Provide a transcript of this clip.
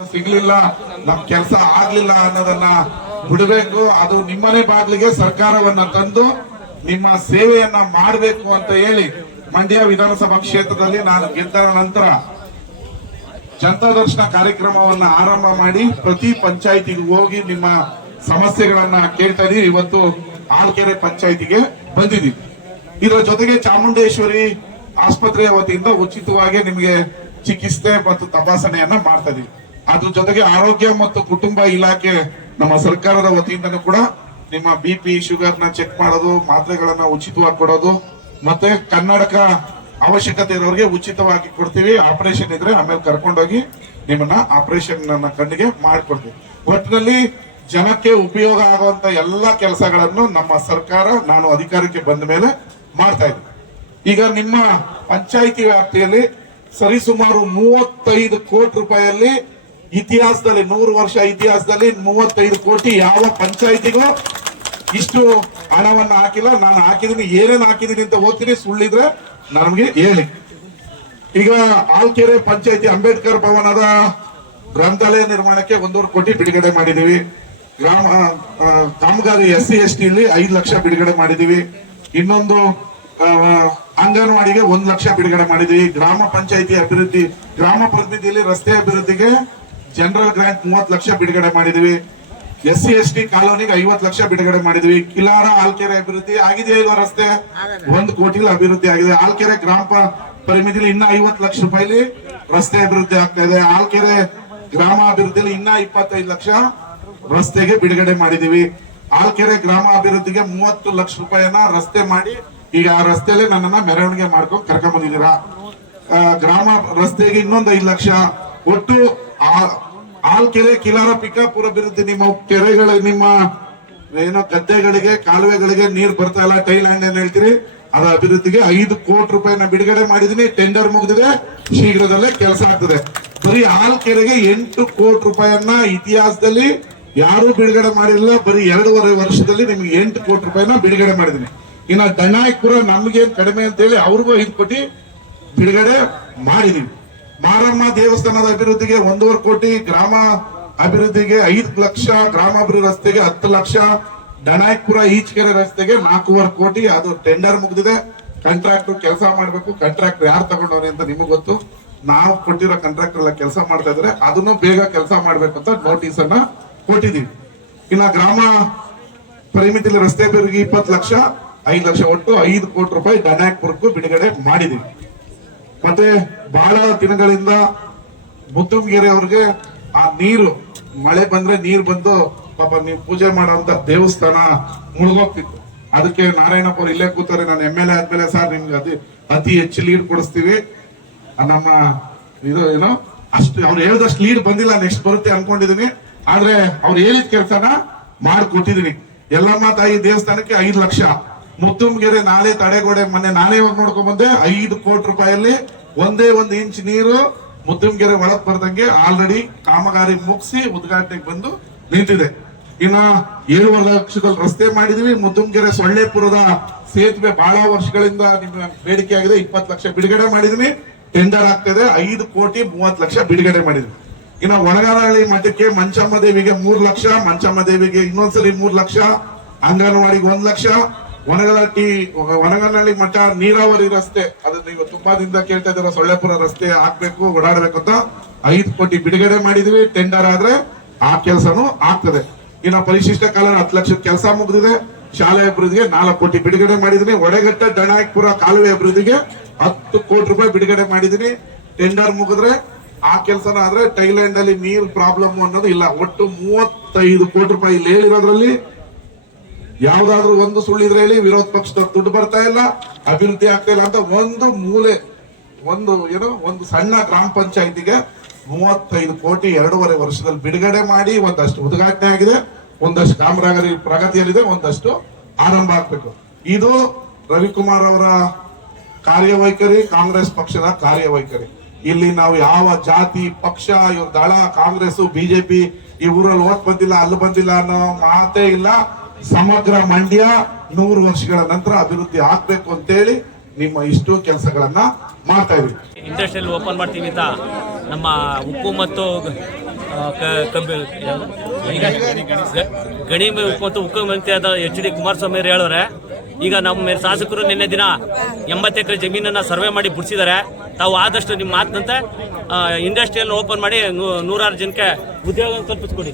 ಸಿಗ್ಲಿಲ್ಲ, ನಮ್ ಕೆಲಸ ಆಗ್ಲಿಲ್ಲ ಅನ್ನೋದನ್ನ ಬಿಡಬೇಕು. ಅದು ನಿಮ್ಮನೆ ಬಾಗಿಲಿಗೆ ಸರ್ಕಾರವನ್ನ ತಂದು ನಿಮ್ಮ ಸೇವೆಯನ್ನ ಮಾಡಬೇಕು ಅಂತ ಹೇಳಿ ಮಂಡ್ಯ ವಿಧಾನಸಭಾ ಕ್ಷೇತ್ರದಲ್ಲಿ ನಾನು ಗೆದ್ದ ನಂತರ ಜನತಾ ದರ್ಶನ ಕಾರ್ಯಕ್ರಮವನ್ನ ಆರಂಭ ಮಾಡಿ ಪ್ರತಿ ಪಂಚಾಯಿತಿಗೆ ಹೋಗಿ ನಿಮ್ಮ ಸಮಸ್ಯೆಗಳನ್ನ ಕೇಳ್ತಾ ಇದೀವಿ. ಇವತ್ತು ಆಲ್ಕೆರೆ ಪಂಚಾಯಿತಿಗೆ ಬಂದಿದ್ದೀವಿ. ಇದರ ಜೊತೆಗೆ ಚಾಮುಂಡೇಶ್ವರಿ ಆಸ್ಪತ್ರೆಯ ವತಿಯಿಂದ ಉಚಿತವಾಗಿ ನಿಮಗೆ ಚಿಕಿತ್ಸೆ ಮತ್ತು ತಪಾಸಣೆಯನ್ನ ಮಾಡ್ತಾ ಇದೀವಿ. ಅದ್ರ ಜೊತೆಗೆ ಆರೋಗ್ಯ ಮತ್ತು ಕುಟುಂಬ ಇಲಾಖೆ ನಮ್ಮ ಸರ್ಕಾರದ ವತಿಯಿಂದನೂ ಕೂಡ ನಿಮ್ಮ BP ಶುಗರ್ ನ ಚೆಕ್ ಮಾಡೋದು, ಮಾತ್ರೆಗಳನ್ನ ಉಚಿತವಾಗಿ ಕೊಡೋದು, ಮತ್ತೆ ಕನ್ನಡಕ ಅವಶ್ಯಕತೆ ಇರೋರಿಗೆ ಉಚಿತವಾಗಿ ಕೊಡ್ತೀವಿ. ಆಪರೇಷನ್ ಇದ್ರೆ ಆಮೇಲೆ ಕರ್ಕೊಂಡೋಗಿ ನಿಮ್ಮನ್ನ ಆಪರೇಷನ್ ಕಣ್ಣಿಗೆ ಮಾಡಿಕೊಡ್ತೀವಿ. ಒಟ್ಟಿನಲ್ಲಿ ಜನಕ್ಕೆ ಉಪಯೋಗ ಆಗುವಂತ ಎಲ್ಲಾ ಕೆಲಸಗಳನ್ನು ನಮ್ಮ ಸರ್ಕಾರ ನಾನು ಅಧಿಕಾರಕ್ಕೆ ಬಂದ ಮೇಲೆ ಮಾಡ್ತಾ ಇದ್ದೀನಿ. ಈಗ ನಿಮ್ಮ ಪಂಚಾಯಿತಿ ವ್ಯಾಪ್ತಿಯಲ್ಲಿ ಸರಿಸುಮಾರು 35 ಕೋಟಿ ರೂಪಾಯಿಯಲ್ಲಿ ಇತಿಹಾಸದಲ್ಲಿ 100 ವರ್ಷ ಇತಿಹಾಸದಲ್ಲಿ 35 ಕೋಟಿ ಯಾವ ಪಂಚಾಯಿತಿಗೂ ಇಷ್ಟು ಹಣವನ್ನ ಹಾಕಿಲ್ಲ. ನಾನು ಹಾಕಿದೀನಿ, ಏನೇನು ಹಾಕಿದೀನಿ ಅಂತ ಓದ್ತೀನಿ, ಸುಳ್ಳಿದ್ರೆ ನಮಗೆ ಹೇಳಿ. ಈಗ ಆಲ್ಕೆರೆ ಪಂಚಾಯಿತಿ ಅಂಬೇಡ್ಕರ್ ಭವನದ ಗ್ರಂಥಾಲಯ ನಿರ್ಮಾಣಕ್ಕೆ 1.5 ಕೋಟಿ ಬಿಡುಗಡೆ ಮಾಡಿದೀವಿ. ಗ್ರಾಮ ಕಾಮಗಾರಿ SC ST 5 ಲಕ್ಷ ಬಿಡುಗಡೆ ಮಾಡಿದೀವಿ. ಇನ್ನೊಂದು ಅಂಗನವಾಡಿಗೆ 1 ಲಕ್ಷ ಬಿಡುಗಡೆ ಮಾಡಿದೀವಿ. ಗ್ರಾಮ ಪಂಚಾಯಿತಿ ಅಭಿವೃದ್ಧಿ, ಗ್ರಾಮ ಪ್ರತಿನಿಧಿಯಲ್ಲಿ ರಸ್ತೆ ಅಭಿವೃದ್ಧಿಗೆ ಜನರಲ್ ಗ್ರಾಂಟ್ 30 ಲಕ್ಷ ಬಿಡುಗಡೆ ಮಾಡಿದೀವಿ. SC ST ಕಾಲೋನಿಗೆ 50 ಲಕ್ಷ ಬಿಡುಗಡೆ ಮಾಡಿದೀವಿ. ಕಿಲಾರ ಆಲ್ಕೆರೆ ಅಭಿವೃದ್ಧಿ ಆಗಿದೆಯಾ ಇಲ್ಲ? ರಸ್ತೆ 1 ಕೋಟಿ ಅಭಿವೃದ್ಧಿ ಆಗಿದೆ. ಆಲ್ಕೆರೆ ಗ್ರಾಮ ಪರಿಮಿತಿಯಲ್ಲಿ ಇನ್ನ 50 ಲಕ್ಷ ರೂಪಾಯಿ ರಸ್ತೆ ಅಭಿವೃದ್ಧಿ ಆಗ್ತಾ ಇದೆ. ಆಲ್ಕೆರೆ ಗ್ರಾಮ ಅಭಿವೃದ್ಧಿಯಲ್ಲಿ ಇನ್ನ 25 ಲಕ್ಷ ರಸ್ತೆಗೆ ಬಿಡುಗಡೆ ಮಾಡಿದೀವಿ. ಆಲ್ಕೆರೆ ಗ್ರಾಮ ಅಭಿವೃದ್ಧಿಗೆ 30 ಲಕ್ಷ ರೂಪಾಯಿಯನ್ನ ರಸ್ತೆ ಮಾಡಿ ಈಗ ಆ ರಸ್ತೆಯಲ್ಲಿ ನನ್ನನ್ನ ಮೆರವಣಿಗೆ ಮಾಡ್ಕೊಂಡು ಕರ್ಕೊಂಡ್ ಬಂದಿದ್ದೀರಾ. ಗ್ರಾಮ ರಸ್ತೆಗೆ ಇನ್ನೊಂದು 5 ಲಕ್ಷ. ಒಟ್ಟು ಆಲ್ಕೆರೆ ಕಿಲಾರ ಪಿಕಾಪುರ ಅಭಿವೃದ್ಧಿ, ನಿಮ್ಮ ಕೆರೆಗಳ, ನಿಮ್ಮ ಏನೋ ಗದ್ದೆಗಳಿಗೆ, ಕಾಲುವೆಗಳಿಗೆ ನೀರು ಬರ್ತಾ ಇಲ್ಲ, ಟೈಲ್ ಹ್ಯಾಂಡ್ ಏನ್ ಹೇಳ್ತೀರಿ, ಅದರ ಅಭಿವೃದ್ಧಿಗೆ 5 ಕೋಟಿ ರೂಪಾಯಿನ ಬಿಡುಗಡೆ ಮಾಡಿದೀನಿ. ಟೆಂಡರ್ ಮುಗಿದಿದೆ, ಶೀಘ್ರದಲ್ಲೇ ಕೆಲಸ ಆಗ್ತದೆ. ಬರೀ ಆಲ್ಕೆರೆಗೆ 8 ಕೋಟಿ ರೂಪಾಯಿಯನ್ನ ಇತಿಹಾಸದಲ್ಲಿ ಯಾರು ಬಿಡುಗಡೆ ಮಾಡಿಲ್ಲ. ಬರೀ 2.5 ವರ್ಷದಲ್ಲಿ ನಿಮ್ಗೆ 8 ಕೋಟಿ ರೂಪಾಯಿನ ಬಿಡುಗಡೆ ಮಾಡಿದೀನಿ. ಇನ್ನ ದನಾಯಕಪುರ ನಮ್ಗೇನ್ ಕಡಿಮೆ ಅಂತ ಹೇಳಿ ಅವ್ರಿಗೂ 5 ಕೋಟಿ ಬಿಡುಗಡೆ ಮಾಡಿದೀವಿ. ಮಾರಮ್ಮ ದೇವಸ್ಥಾನದ ಅಭಿವೃದ್ಧಿಗೆ 1.5 ಕೋಟಿ, ಗ್ರಾಮ ಅಭಿವೃದ್ಧಿಗೆ 5 ಲಕ್ಷ, ಗ್ರಾಮಾಭಿವೃದ್ಧಿ ರಸ್ತೆಗೆ 10 ಲಕ್ಷ, ದನಾಯಕಪುರ ಈಚಕೆರೆ ರಸ್ತೆಗೆ 4.5 ಕೋಟಿ. ಅದು ಟೆಂಡರ್ ಮುಗಿದಿದೆ. ಕಾಂಟ್ರಾಕ್ಟರ್ ಕೆಲಸ ಮಾಡಬೇಕು. ಕಾಂಟ್ರಾಕ್ಟರ್ ಯಾರು ತಗೊಂಡವ್ರೆ ಅಂತ ನಿಮಗೆ ಗೊತ್ತು. ನಾವು ಕೊಟ್ಟಿರೋ ಕಾಂಟ್ರಾಕ್ಟರ್ ಎಲ್ಲ ಕೆಲಸ ಮಾಡ್ತಾ ಇದ್ರೆ ಅದನ್ನು ಬೇಗ ಕೆಲಸ ಮಾಡ್ಬೇಕು ಅಂತ ನೋಟಿಸ್ ಅನ್ನ ಕೊಟ್ಟಿದೀವಿ. ಇನ್ನ ಗ್ರಾಮ ಪರಿಮಿತಿಯಲ್ಲಿ ರಸ್ತೆ ಅಭಿವೃದ್ಧಿಗೆ 20 ಲಕ್ಷ, 5 ಲಕ್ಷ, ಒಟ್ಟು 5 ಕೋಟಿ ರೂಪಾಯಿ ದನಾಯಕಪುರಕ್ಕೂ ಬಿಡುಗಡೆ ಮಾಡಿದೀವಿ. ಮತ್ತೆ ಬಹಳ ದಿನಗಳಿಂದ ಮುತ್ತುಂಗೆರೆ ಅವ್ರಿಗೆ ಆ ನೀರು, ಮಳೆ ಬಂದ್ರೆ ನೀರು ಬಂದು ಪಾಪ ನೀವು ಪೂಜೆ ಮಾಡೋಂತ ದೇವಸ್ಥಾನ ಮುಳುಗೋಗ್ತಿತ್ತು. ಅದಕ್ಕೆ ನಾರಾಯಣಪ್ಪ ಅವ್ರು ಇಲ್ಲೇ ಕೂತಾರೆ. ನಾನು MLA ಆದ್ಮೇಲೆ ಸರ್ ನಿಮ್ಗೆ ಅತಿ ಹೆಚ್ಚು ಲೀಡ್ ಕೊಡಿಸ್ತೀವಿ, ನಮ್ಮ ಇದು ಏನೋ ಅಷ್ಟು ಅವ್ರು ಹೇಳಿದಷ್ಟು ಲೀಡ್ ಬಂದಿಲ್ಲ, ನೆಕ್ಸ್ಟ್ ಬರುತ್ತೆ ಅನ್ಕೊಂಡಿದೀನಿ. ಆದ್ರೆ ಅವ್ರು ಹೇಳಿದ ಕೆಲಸನ ಮಾಡ್ಕೊಟ್ಟಿದೀನಿ. ಯಲ್ಲಮ್ಮ ತಾಯಿ ದೇವಸ್ಥಾನಕ್ಕೆ 5 ಲಕ್ಷ, ಮುತ್ತುಂಗೆರೆ ನಾಲೆ ತಡೆಗೋಡೆ ಮೊನ್ನೆ ನಾನೇ ಹೋಗಿ ನೋಡ್ಕೊಂಡ್ ಬಂದೆ. 5 ಕೋಟಿ ರೂಪಾಯಿಯಲ್ಲಿ 1 ಇಂಚ್ ನೀರು ಮುತ್ತುಂಗೆರೆ ಒಳಗ್ ಬರ್ದಂಗೆ ಆಲ್ರೆಡಿ ಕಾಮಗಾರಿ ಮುಗಿಸಿ ಉದ್ಘಾಟನೆಗೆ ಬಂದು ನಿಂತಿದೆ. ಇನ್ನ 7.5 ಲಕ್ಷದಲ್ಲಿ ರಸ್ತೆ ಮಾಡಿದೀವಿ. ಮುತ್ತುಂಗೆರೆ ಸೊಳ್ಳೆಪುರದ ಸೇತುವೆ ಬಹಳ ವರ್ಷಗಳಿಂದ ನಿಮ್ಮ ಬೇಡಿಕೆ ಆಗಿದೆ, 20 ಲಕ್ಷ ಬಿಡುಗಡೆ ಮಾಡಿದೀನಿ. ಟೆಂಡರ್ ಆಗ್ತದೆ. 5 ಕೋಟಿ 30 ಲಕ್ಷ ಬಿಡುಗಡೆ ಮಾಡಿದ್ವಿ. ಇನ್ನು ಒಣಗಾನಹಳ್ಳಿ ಮಠಕ್ಕೆ ಮಂಚಮ್ಮ ದೇವಿಗೆ 3 ಲಕ್ಷ, ಮಂಚಮ್ಮ ದೇವಿಗೆ ಇನ್ನೊಂದ್ಸರಿ 3 ಲಕ್ಷ, ಅಂಗನವಾಡಿಗೆ 1 ಲಕ್ಷ, ಒಣಗನಹಳ್ಳಿ ಮಠ ನೀರಾವರಿ ರಸ್ತೆ, ಅದನ್ನ ನೀವು ತುಂಬಾ ದಿನದಿಂದ ಕೇಳ್ತಾ ಇದ್ದೀರಾ, ಸೊಳ್ಳೆಪುರ ರಸ್ತೆ ಹಾಕ್ಬೇಕು, ಓಡಾಡಬೇಕು ಅಂತ 5 ಕೋಟಿ ಬಿಡುಗಡೆ ಮಾಡಿದೀವಿ. ಟೆಂಡರ್ ಆದ್ರೆ ಆ ಕೆಲಸನೂ ಆಗ್ತದೆ. ಇನ್ನು ಪರಿಶಿಷ್ಟ ಕಾಲ 10 ಲಕ್ಷದ ಕೆಲಸ ಮುಗಿದಿದೆ. ಶಾಲೆ ಅಭಿವೃದ್ಧಿಗೆ 4 ಕೋಟಿ ಬಿಡುಗಡೆ ಮಾಡಿದೀನಿ. ಒಡೆಗಟ್ಟ ದನಾಯಕಪುರ ಕಾಲುವೆ ಅಭಿವೃದ್ಧಿಗೆ 10 ಕೋಟಿ ರೂಪಾಯಿ ಬಿಡುಗಡೆ ಮಾಡಿದೀನಿ. ಟೆಂಡರ್ ಮುಗಿದ್ರೆ ಆ ಕೆಲಸನ ಆದ್ರೆ ಥೈಲ್ಯಾಂಡ್ ಅಲ್ಲಿ ನೀರು ಪ್ರಾಬ್ಲಮ್ ಅನ್ನೋದು ಇಲ್ಲ. ಒಟ್ಟು 35 ಕೋಟಿ ರೂಪಾಯಿ ಇಲ್ಲಿ ಹೇಳಿರೋದ್ರಲ್ಲಿ ಯಾವ್ದಾದ್ರು ಒಂದು ಸುಳ್ಳಿದ್ರೆ ಹೇಳಿ, ವಿರೋಧ ಪಕ್ಷದ ದುಡ್ಡು ಬರ್ತಾ ಇಲ್ಲ, ಅಭಿವೃದ್ಧಿ ಆಗ್ತಾ ಇಲ್ಲ ಅಂತ ಒಂದು ಮೂಲೆ, ಒಂದು ಸಣ್ಣ ಗ್ರಾಮ ಪಂಚಾಯಿತಿಗೆ 35 ಕೋಟಿ 2.5 ವರ್ಷದಲ್ಲಿ ಬಿಡುಗಡೆ ಮಾಡಿ ಒಂದಷ್ಟು ಉದ್ಘಾಟನೆ ಆಗಿದೆ, ಒಂದಷ್ಟು ಕಾಮಗಾರಿ ಪ್ರಗತಿಯಲ್ಲಿದೆ, ಒಂದಷ್ಟು ಆರಂಭ ಆಗ್ಬೇಕು. ಇದು ರವಿಕುಮಾರ್ ಅವರ ಕಾರ್ಯವೈಖರಿ, ಕಾಂಗ್ರೆಸ್ ಪಕ್ಷದ ಕಾರ್ಯವೈಖರಿ. ಇಲ್ಲಿ ನಾವು ಯಾವ ಜಾತಿ ಪಕ್ಷ, ಇವ್ರ ದಳ, ಕಾಂಗ್ರೆಸ್, ಬಿಜೆಪಿ, ಈ ಊರಲ್ಲಿ ಓಟ್ ಬಂದಿಲ್ಲ, ಅಲ್ಲಿ ಬಂದಿಲ್ಲ ಅನ್ನೋ ಮಾತೇ ಇಲ್ಲ. ಸಮಗ್ರ ಮಂಡ್ಯ 100 ವರ್ಷಗಳ ನಂತರ ಅಭಿವೃದ್ಧಿ ಆಗ್ಬೇಕು ಅಂತೇಳಿ ನಿಮ್ಮ ಇಷ್ಟು ಕೆಲಸಗಳನ್ನ ಮಾಡ್ತಾ ಇದ್ವಿ. ಇಂಡಸ್ಟ್ರಿಯಲ್ ಓಪನ್ ಮಾಡ್ತೀವಿ ಅಂತ ನಮ್ಮ ಉಕ್ಕು ಮತ್ತು ಗಣಿ ಮತ್ತು ಮುಖ್ಯಮಂತ್ರಿಯಾದ HD ಕುಮಾರಸ್ವಾಮಿ ಅವರು ಹೇಳೋರೆ. ಈಗ ನಮ್ಮ ಶಾಸಕರು ನಿನ್ನೆ ದಿನ 80 ಎಕರೆ ಜಮೀನನ್ನ ಸರ್ವೆ ಮಾಡಿ ಬಿಡಿಸಿದ್ದಾರೆ. ತಾವು ಆದಷ್ಟು ನಿಮ್ಮ ಮಾತಿನಂತೆ ಇಂಡಸ್ಟ್ರಿಯಲ್ ಓಪನ್ ಮಾಡಿ 106 ಜನಕ್ಕೆ ಉದ್ಯೋಗ ಕಲ್ಪಿಸ್ಕೊಡಿ.